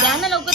द्या ना लवकर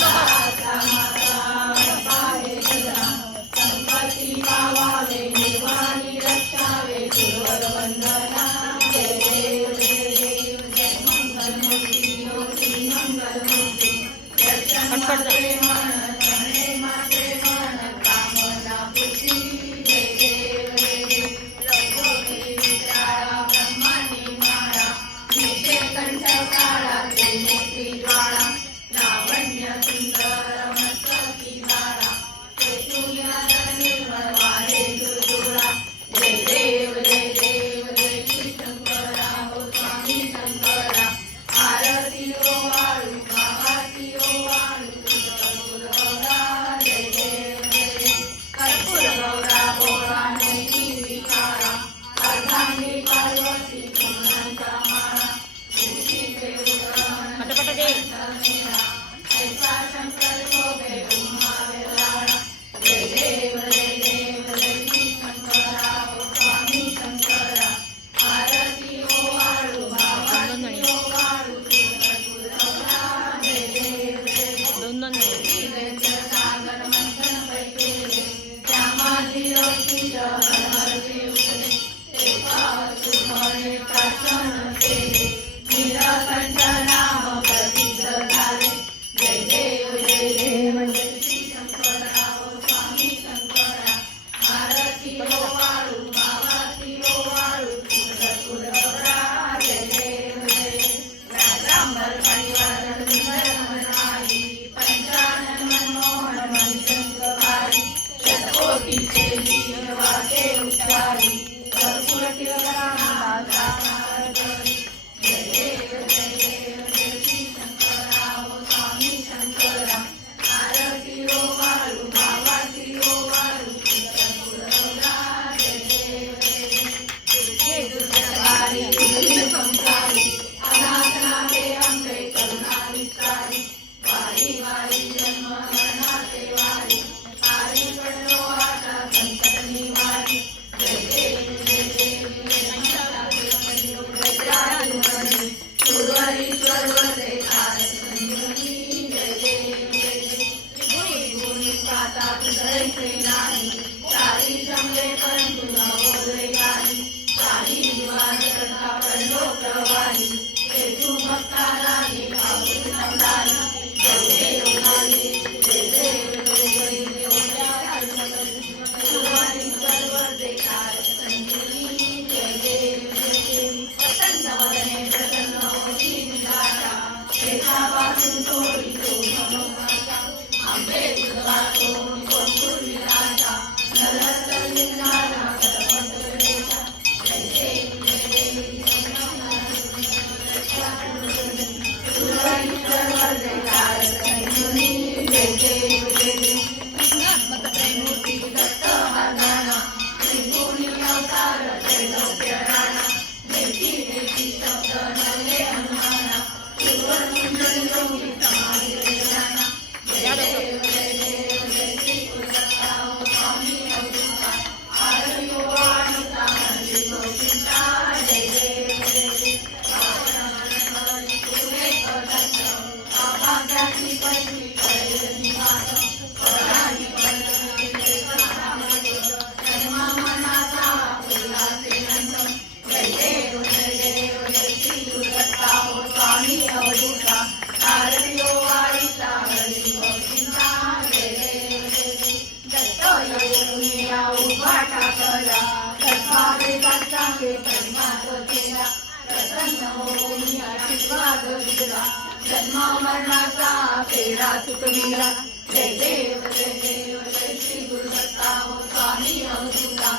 जन्मा मरणाचा फेरा चुकविला. जय देव जय देव जय श्री गुरुदत्ता हो स्वामी अवधूता.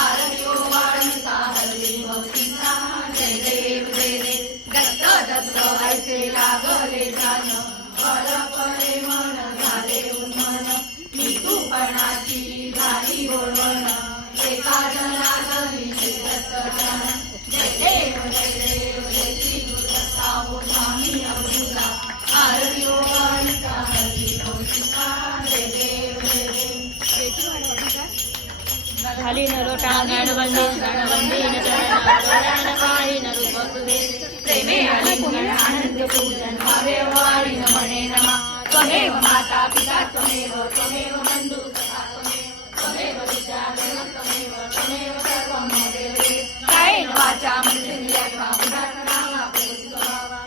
आरती वाढता हरी भक्तीचा. जय देव जय देव दत्त दत्त ऐसे लागले जान. परपरे मन झाले उन्मन. नितूपणाची झाली ओळवण. एका जनार्दनी श्री दत्त जन. जय देव जय देव जय श्री गुरुदत्ता हो स्वामी अवधूता. आरती वाढता हरी भक्तीचा. जय देव जय देव. घाली न लोटा गणबंदी गणबंदी न चरण पाळी न रूप तुझे प्रेमे आलिंगन आनंद पूजन भावे वाळी न म्हणे नमा त्वमेव माता पिता त्वमेव त्वमेव बंधु सखा त्वमेव विद्या देव त्वमेव त्वमेव सर्वं मम देवते कायेन वाचा मनसेन्द्रियात्मा बुद्धात्मना वा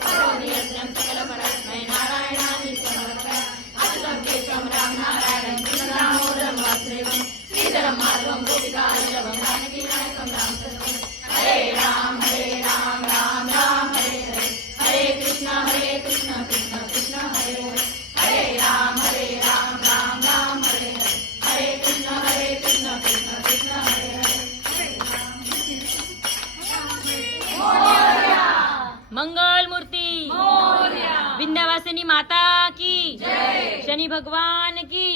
करोमि यज्ञं सकलपरस्मै नारायणानि समर्पयामि अच्युतं केशवं रामनारायणं कृष्णं दामोदरं वासुदेवं श्रीधरं माधवं गोपिकावल्लभं जानकीनायकं रामचन्द्रं हरे राम राम राम हरे हरे हरे कृष्ण कृष्ण कृष्ण हरे हरे हरे राम राम राम हरे हरे हरे कृष्ण कृष्ण कृष्ण हरे हरे मोरया मंगल मूर्ती मोरया विंध्यवासिनी माता की जय शनि भगवान की